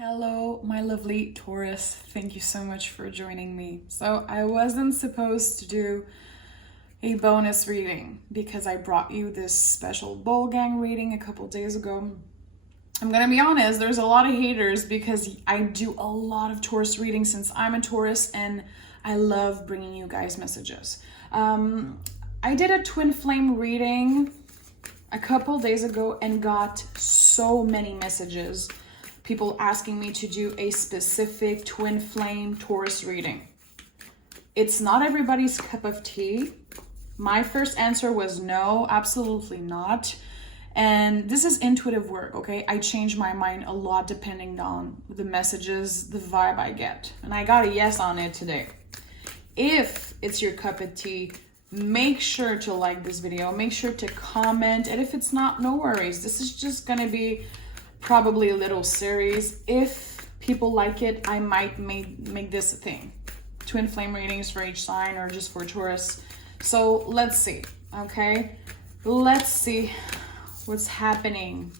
Hello, my lovely Taurus. Thank you so much for joining me. So I wasn't supposed to do a bonus reading because I brought you this special bowl gang reading a couple days ago. I'm gonna be honest, there's a lot of haters because I do a lot of Taurus readings since I'm a Taurus and I love bringing you guys messages. I did a twin flame reading a couple days ago and got so many messages. People asking me to do a specific twin flame Taurus reading. It's not everybody's cup of tea. My first answer was no, absolutely not. And this is intuitive work, okay? I change my mind a lot depending on the messages, the vibe I get. And I got a yes on it today. If it's your cup of tea, make sure to like this video. Make sure to comment. And if it's not, no worries. This is just gonna be probably a little series. If people like it, I might make this a thing. Twin flame readings for each sign or just for Taurus. So let's see, okay? Let's see what's happening.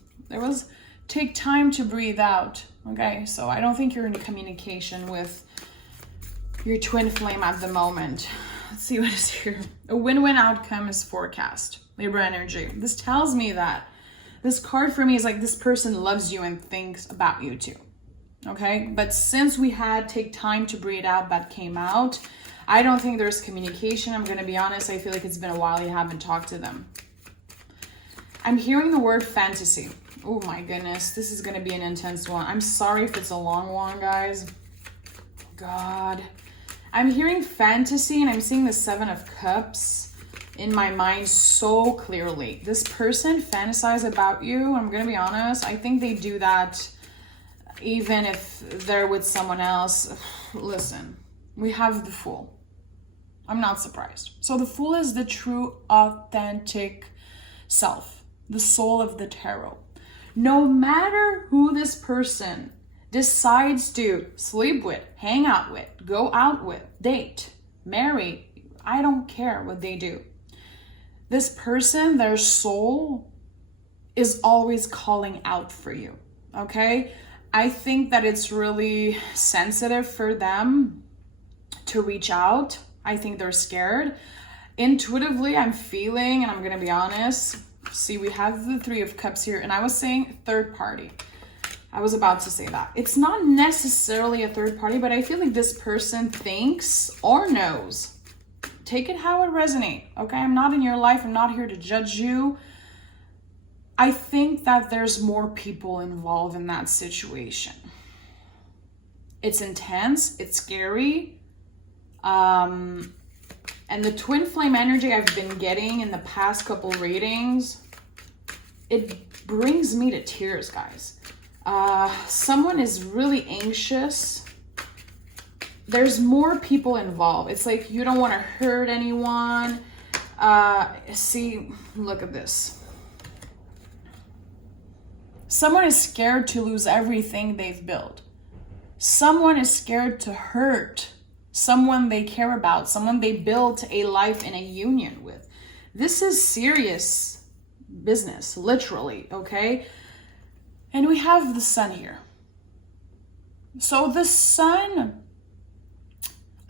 Take time to breathe out, okay? So I don't think you're in communication with your twin flame at the moment. Let's see what is here. A win-win outcome is forecast. Libra energy. This tells me that this card for me is like this person loves you and thinks about you too, okay? But since we had take time to breathe out, that came out. I don't think there's communication. I'm gonna be honest. I feel like it's been a while you haven't talked to them. I'm hearing the word fantasy. Oh my goodness, this is gonna be an intense one. I'm sorry if it's a long one, guys. God. I'm hearing fantasy and I'm seeing the Seven of Cups in my mind so clearly. This person fantasizes about you. I'm gonna be honest. I think they do that even if they're with someone else. Listen, we have the Fool. I'm not surprised. So the Fool is the true, authentic self, the soul of the tarot. No matter who this person decides to sleep with, hang out with, go out with, date, marry, I don't care what they do. This person, their soul is always calling out for you, okay? I think that it's really sensitive for them to reach out. I think they're scared. Intuitively, I'm feeling, and I'm gonna be honest, see, we have the Three of Cups here, and I was saying third party. I was about to say that. It's not necessarily a third party, but I feel like this person thinks or knows. Take it how it resonates, okay? I'm not in your life. I'm not here to judge you. I think that there's more people involved in that situation. It's intense. It's scary. And the twin flame energy I've been getting in the past couple readings, it brings me to tears, guys. Someone is really anxious. There's more people involved. It's like you don't want to hurt anyone. See, look at this. Someone is scared to lose everything they've built. Someone is scared to hurt someone they care about, someone they built a life in a union with. This is serious business, literally, okay? And we have the Sun here. So the Sun,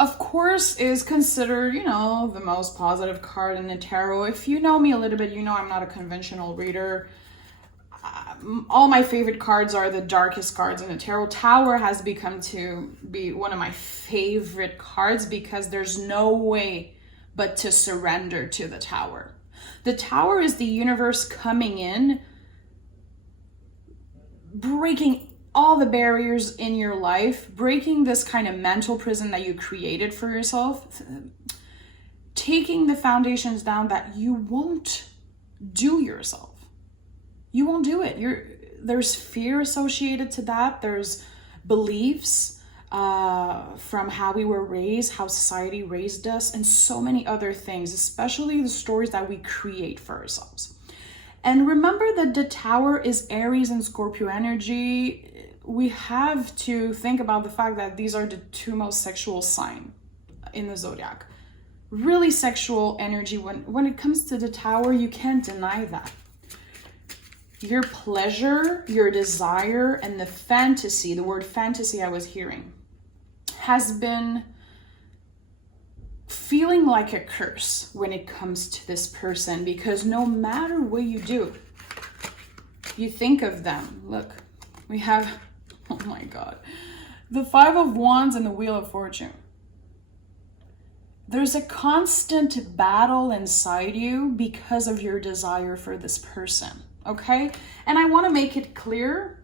of course, is considered, you know, the most positive card in the tarot. If you know me a little bit, you know I'm not a conventional reader. All my favorite cards are the darkest cards in the tarot. Tower has become to be one of my favorite cards because there's no way but to surrender to the Tower. The Tower is the universe coming in, breaking all the barriers in your life, breaking this kind of mental prison that you created for yourself, taking the foundations down that you won't do yourself. You won't do it. There's fear associated to that. There's beliefs from how we were raised, how society raised us, and so many other things, especially the stories that we create for ourselves. And remember that the Tower is Aries and Scorpio energy. We have to think about the fact that these are the two most sexual signs in the zodiac. Really sexual energy. When it comes to the Tower, you can't deny that. your pleasure, your desire, and the fantasy, the word fantasy I was hearing, has been feeling like a curse when it comes to this person, because no matter what you do, you think of them. Look, we have, oh my God, the Five of Wands and the Wheel of Fortune. There's a constant battle inside you because of your desire for this person, okay? And I want to make it clear,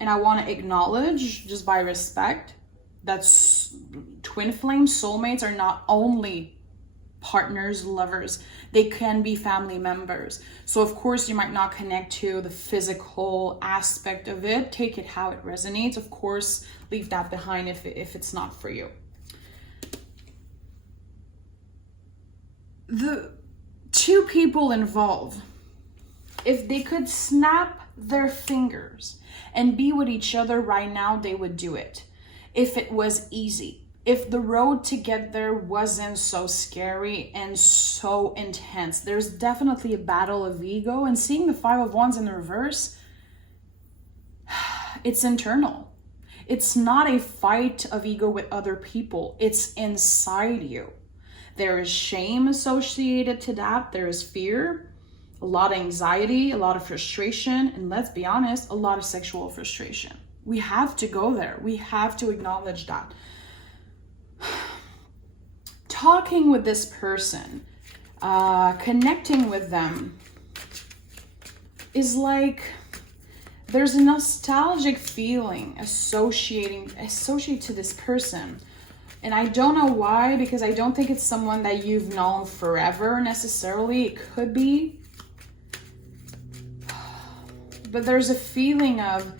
and I want to acknowledge, just by respect, that twin flame soulmates are not only partners, lovers, they can be family members. So of course you might not connect to the physical aspect of it. Take it how it resonates. Of course, leave that behind if it's not for you. The two people involved, if they could snap their fingers and be with each other right now, they would do it. If it was easy, if the road to get there wasn't so scary and so intense. There's definitely a battle of ego, and seeing the Five of Wands in the reverse, it's internal. It's not a fight of ego with other people. It's inside you. There is shame associated to that. There is fear, a lot of anxiety, a lot of frustration, and let's be honest, a lot of sexual frustration. We have to go there. We have to acknowledge that. Talking with this person, connecting with them is like there's a nostalgic feeling associated to this person. And I don't know why, because I don't think it's someone that you've known forever necessarily. It could be. But there's a feeling of,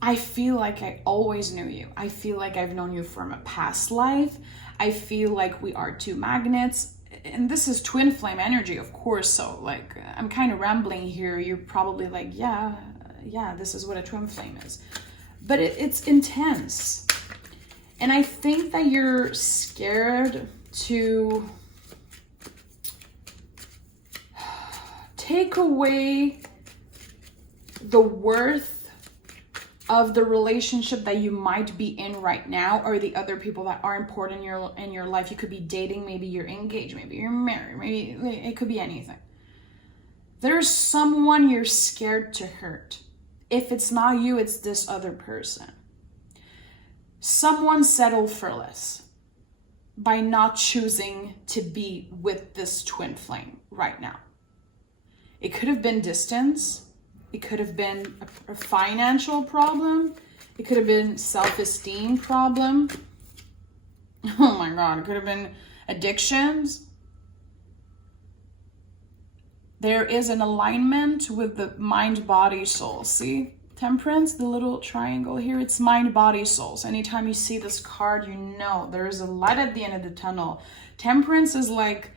I feel like I always knew you. I feel like I've known you from a past life. I feel like we are two magnets. And this is twin flame energy, of course. So like, I'm kind of rambling here. You're probably like, yeah, this is what a twin flame is. But it's intense. And I think that you're scared to take away the worth of the relationship that you might be in right now, or the other people that are important in your life. You could be dating, maybe you're engaged, maybe you're married, maybe it could be anything. There's someone you're scared to hurt. If it's not you, it's this other person. Someone settled for less by not choosing to be with this twin flame right now. It could have been distance. It could have been a financial problem. It could have been self-esteem problem. Oh my God, it could have been addictions. There is an alignment with the mind, body, soul. See? Temperance, the little triangle here, it's mind, body, souls. Anytime you see this card, you know there is a light at the end of the tunnel. Temperance is like,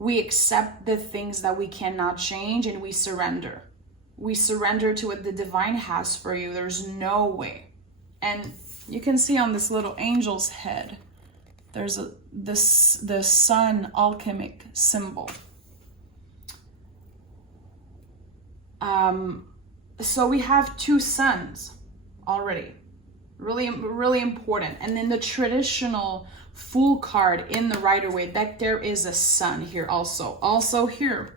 we accept the things that we cannot change and we surrender. We surrender to what the divine has for you. There's no way. And you can see on this little angel's head, there's the sun alchemic symbol. So we have two suns already. Really, really important. And then the traditional Fool card in the Rider-Waite deck, there is a sun here also. Also here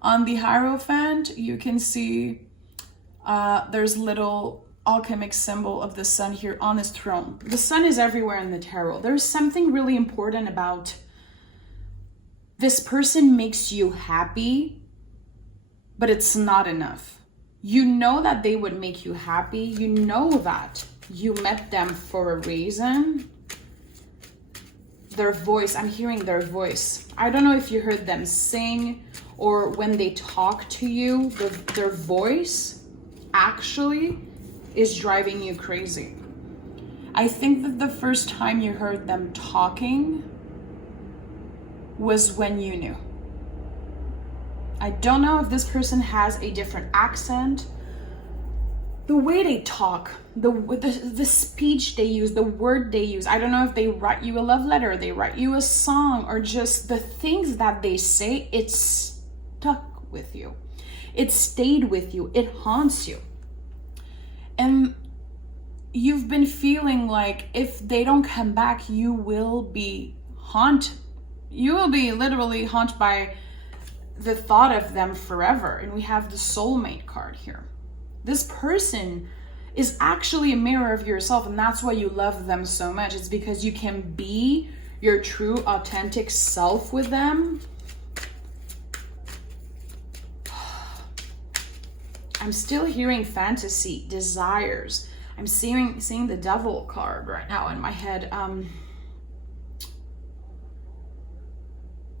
on the Hierophant, you can see there's little alchemic symbol of the sun here on his throne. The sun is everywhere in the tarot. There's something really important about this person makes you happy, but it's not enough. You know that they would make you happy. You know that you met them for a reason. Their voice, I'm hearing their voice. I don't know if you heard them sing or when they talk to you, their voice actually is driving you crazy. I think that the first time you heard them talking was when you knew. I don't know if this person has a different accent. The way they talk, the speech they use, the word they use. I don't know if they write you a love letter, they write you a song, or just the things that they say, it's stuck with you. It stayed with you. It haunts you. And you've been feeling like if they don't come back, you will be haunted. You will be literally haunted by the thought of them forever. And we have the soulmate card here. This person is actually a mirror of yourself, and that's why you love them so much. It's because you can be your true, authentic self with them. I'm still hearing fantasy, desires. I'm seeing the devil card right now in my head.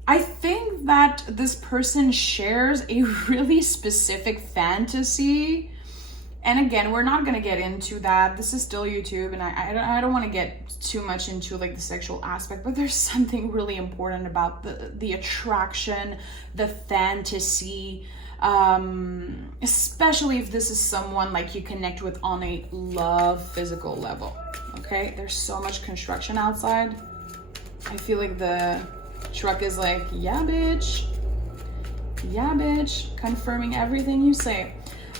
I think that this person shares a really specific fantasy. And again, we're not going to get into that. This is still YouTube, and I don't want to get too much into like the sexual aspect, but there's something really important about the attraction, the fantasy, especially if this is someone like you connect with on a love physical level. Okay, there's so much construction outside. I feel like the truck is like, yeah, bitch, confirming everything you say.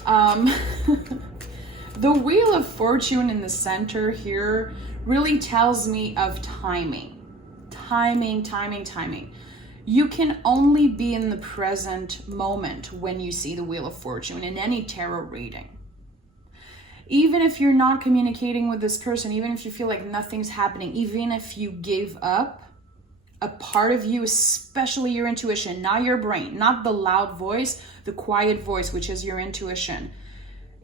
The Wheel of Fortune in the center here really tells me of timing. You can only be in the present moment when you see the Wheel of Fortune in any tarot reading. Even if you're not communicating with this person, even if you feel like nothing's happening, even if you gave up, a part of you, especially your intuition, not your brain, not the loud voice, the quiet voice, which is your intuition,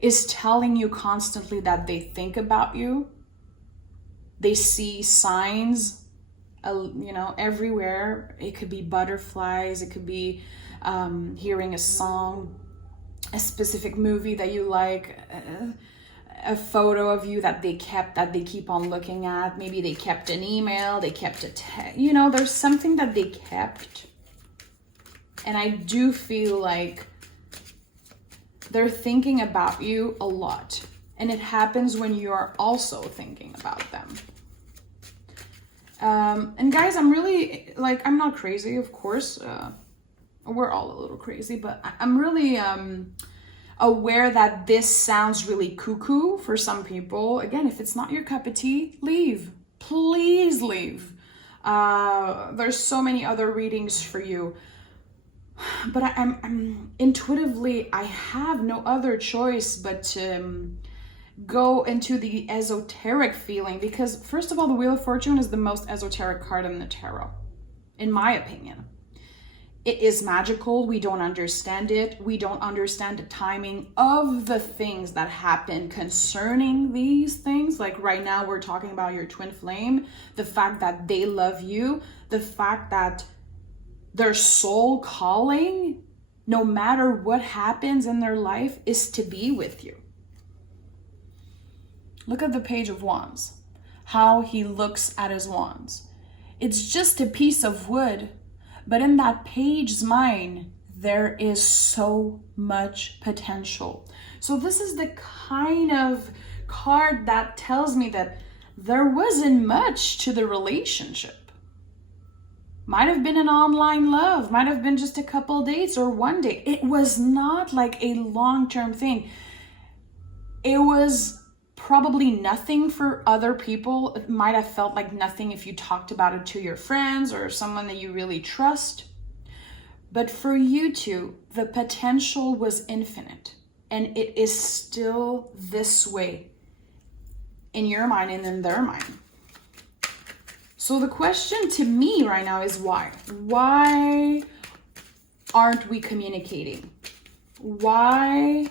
is telling you constantly that they think about you. They see signs, everywhere. It could be butterflies. It could be hearing a song, a specific movie that you like, a photo of you that they keep on looking at. Maybe they kept an email, they kept a text. There's something that they kept. And I do feel like they're thinking about you a lot. And it happens when you're also thinking about them. And guys, I'm really, I'm not crazy, of course. We're all a little crazy, but I'm really aware that this sounds really cuckoo for some people. Again, if it's not your cup of tea, leave. Please leave. There's so many other readings for you. But I'm intuitively, I have no other choice but to go into the esoteric feeling, because first of all, the Wheel of Fortune is the most esoteric card in the tarot, in my opinion. It is magical. We don't understand it. We don't understand the timing of the things that happen concerning these things. Like right now, we're talking about your twin flame, the fact that they love you, the fact that their soul calling, no matter what happens in their life, is to be with you. Look at the Page of Wands, how he looks at his wands. It's just a piece of wood. But in that page's mind, there is so much potential. So this is the kind of card that tells me that there wasn't much to the relationship. Might have been an online love, might have been just a couple dates or one date. It was not like a long-term thing. It was probably nothing for other people. It might have felt like nothing if you talked about it to your friends or someone that you really trust. But for you two, the potential was infinite. And it is still this way in your mind and in their mind. So the question to me right now is why? Why aren't we communicating? Why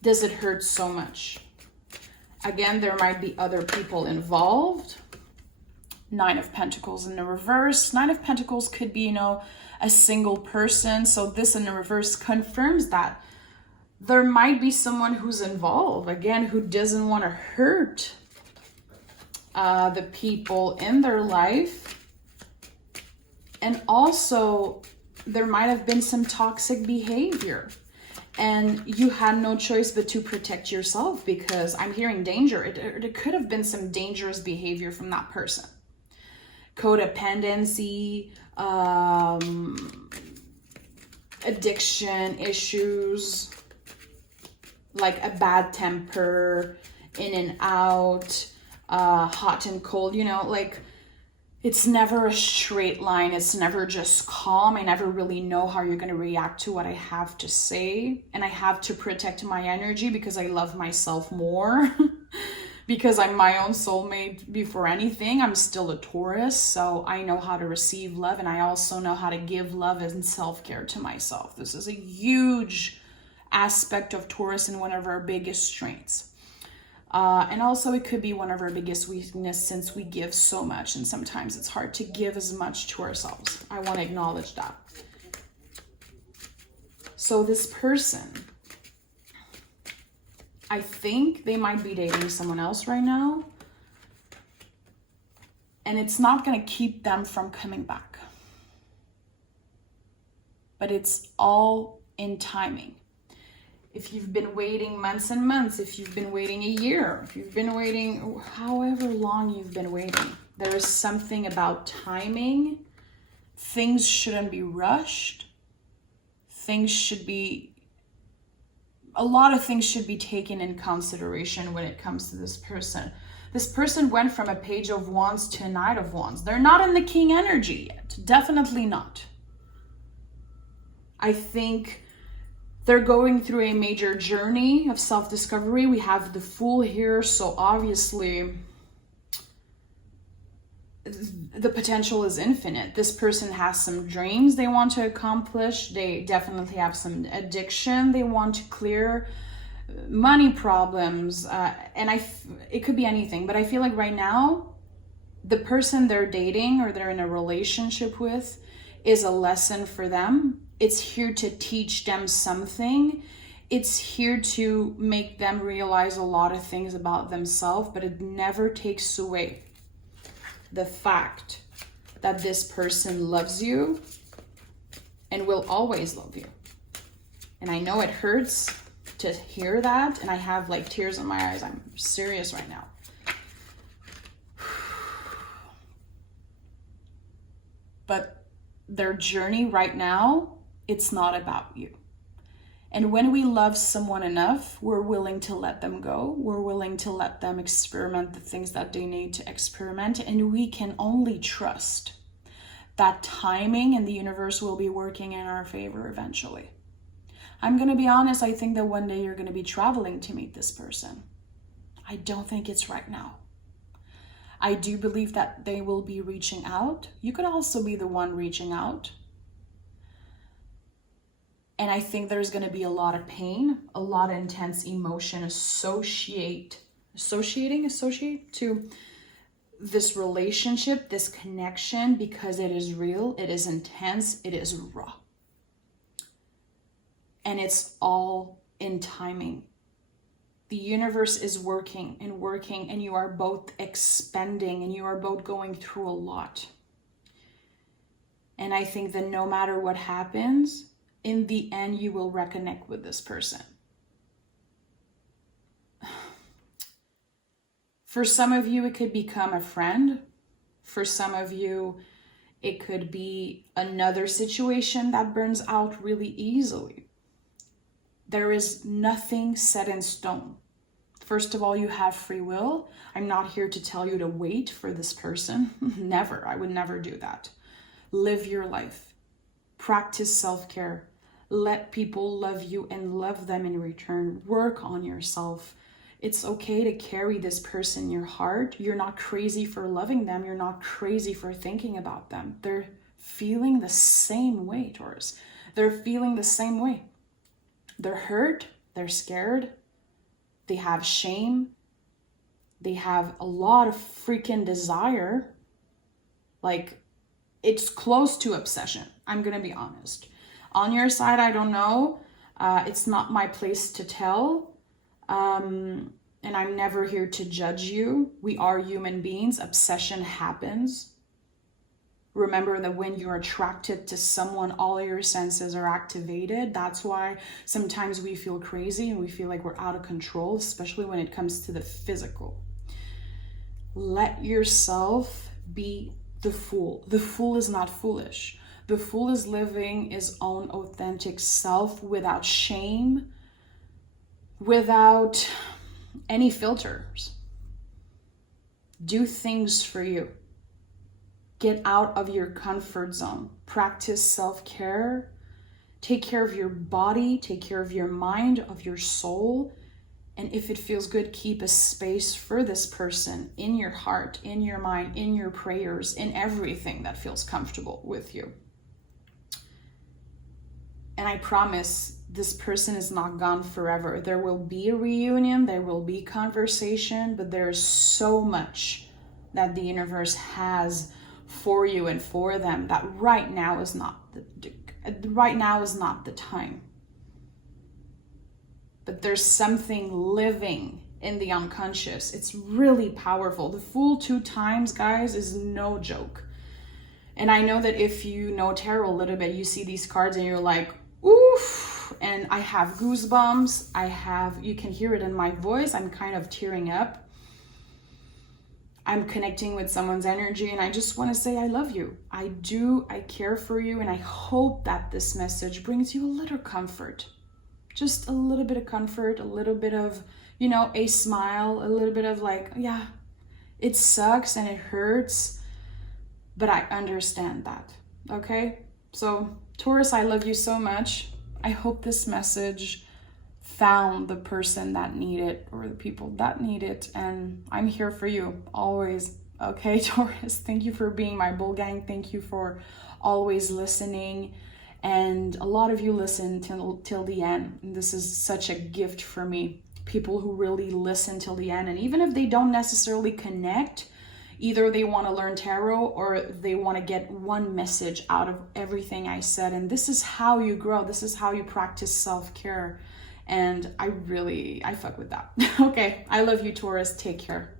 does it hurt so much? Again, there might be other people involved. 9 of Pentacles in the reverse. 9 of Pentacles could be, a single person. So this in the reverse confirms that there might be someone who's involved, again, who doesn't want to hurt the people in their life. And also, there might have been some toxic behavior. And you had no choice but to protect yourself, because I'm hearing danger. It could have been some dangerous behavior from that person. Codependency, addiction issues, like a bad temper, in and out, hot and cold, you know, like it's never a straight line. It's never just calm. I never really know how you're going to react to what I have to say. And I have to protect my energy because I love myself more. Because I'm my own soulmate before anything. I'm still a Taurus, so I know how to receive love, and I also know how to give love and self-care to myself. This is a huge aspect of Taurus and one of our biggest strengths. And also it could be one of our biggest weaknesses since we give so much, and sometimes it's hard to give as much to ourselves. I want to acknowledge that. So this person, I think they might be dating someone else right now, and it's not going to keep them from coming back. But it's all in timing. If you've been waiting months and months, if you've been waiting a year, if you've been waiting however long you've been waiting, there is something about timing. Things shouldn't be rushed. A lot of things should be taken in consideration when it comes to this person. This person went from a Page of Wands to a Knight of Wands. They're not in the King energy yet. Definitely not. I think they're going through a major journey of self-discovery. We have the Fool here, so obviously the potential is infinite. This person has some dreams they want to accomplish. They definitely have some addiction they want to clear, money problems, and it could be anything. But I feel like right now, the person they're dating or they're in a relationship with is a lesson for them. It's here to teach them something. It's here to make them realize a lot of things about themselves, but it never takes away the fact that this person loves you and will always love you. And I know it hurts to hear that, and I have like tears in my eyes. I'm serious right now. But their journey right now, it's not about you. And when we love someone enough, we're willing to let them go. We're willing to let them experiment the things that they need to experiment. And we can only trust that timing and the universe will be working in our favor eventually. I'm going to be honest, I think that one day you're going to be traveling to meet this person. I don't think it's right now. I do believe that they will be reaching out. You could also be the one reaching out. And I think there's going to be a lot of pain, a lot of intense emotion associate to this relationship, this connection, because it is real, it is intense, it is raw. And it's all in timing. The universe is working, and you are both expending, and you are both going through a lot. And I think that no matter what happens, in the end, you will reconnect with this person. For some of you, it could become a friend. For some of you, it could be another situation that burns out really easily. There is nothing set in stone. First of all, you have free will. I'm not here to tell you to wait for this person. Never. I would never do that. Live your life. Practice self-care. Let people love you and love them in return. Work on yourself. It's okay to carry this person in your heart. You're not crazy for loving them. You're not crazy for thinking about them. They're feeling the same way, Taurus. They're feeling the same way. They're hurt. They're scared. They have shame. They have a lot of freaking desire. Like, it's close to obsession. I'm going to be honest. On your side, I don't know. It's not my place to tell. And I'm never here to judge you. We are human beings. Obsession happens. Remember that when you're attracted to someone, all your senses are activated. That's why sometimes we feel crazy and we feel like we're out of control, especially when it comes to the physical. Let yourself be the fool. The fool is not foolish. The Fool is living his own authentic self without shame, without any filters. Do things for you. Get out of your comfort zone. Practice self-care. Take care of your body, take care of your mind, of your soul. And if it feels good, keep a space for this person in your heart, in your mind, in your prayers, in everything that feels comfortable with you. And I promise this person is not gone forever. There will be a reunion, there will be conversation, but there's so much that the universe has for you and for them that right now is not the time. But there's something living in the unconscious. It's really powerful. The Fool 2 times, guys, is no joke. And I know that if you know tarot a little bit, you see these cards and you're like, oof, and I have goosebumps. You can hear it in my voice. I'm kind of tearing up. I'm connecting with someone's energy, and I just want to say I love you. I do. I care for you, and I hope that this message brings you a little comfort. Just a little bit of comfort, a little bit of, a smile, a little bit of like, yeah, it sucks and it hurts, but I understand that, okay? So, Taurus, I love you so much. I hope this message found the person that need it or the people that need it, and I'm here for you always, okay, Taurus? Thank you for being my bull gang. Thank you for always listening. And a lot of you listen till the end. And this is such a gift for me. People who really listen till the end. And even if they don't necessarily connect, either they want to learn tarot or they want to get one message out of everything I said. And this is how you grow. This is how you practice self-care. And I fuck with that. Okay, I love you, Taurus. Take care.